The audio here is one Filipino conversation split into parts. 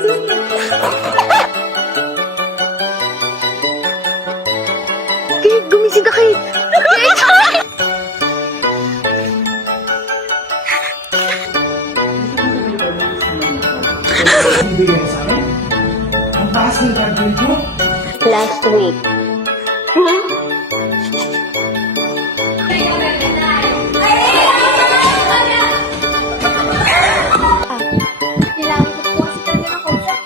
Kate, gumising ka, Kate. Bibigay sa akin? Ang taas ng graduate mo? Last week. Kailangan ko po kasi talaga ng kausap.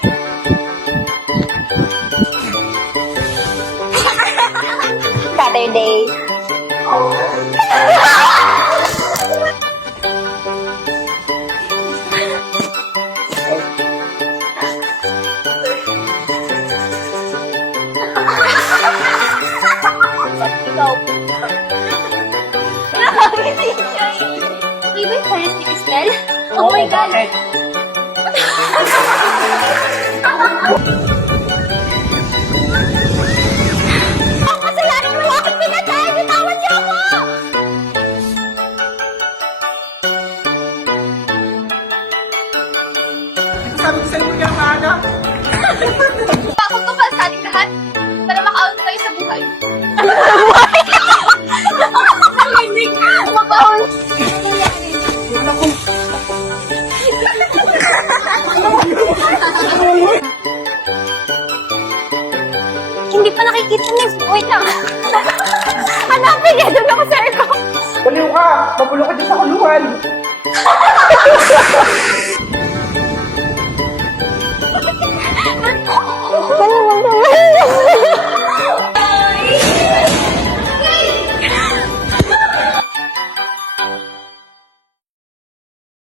Saturday. Ikaw. Nakakiti siya eh. Iba yung parents ni Cristel? Oh my God! Bakit? Ang kasalanan mo yung aking pinatay! Bitawan niyo ako! Sabi ko sa'yo yung maaga. Bakit ko pa sa ating lahat? Para maka-out tayo sa buhay. Hindi ka! Maka-out! Hindi pa nakikita niya. Wait lang. Hanapin niya. Doon ako sa aircon. Baliw ka! Magulo ka dyan sa kulungan!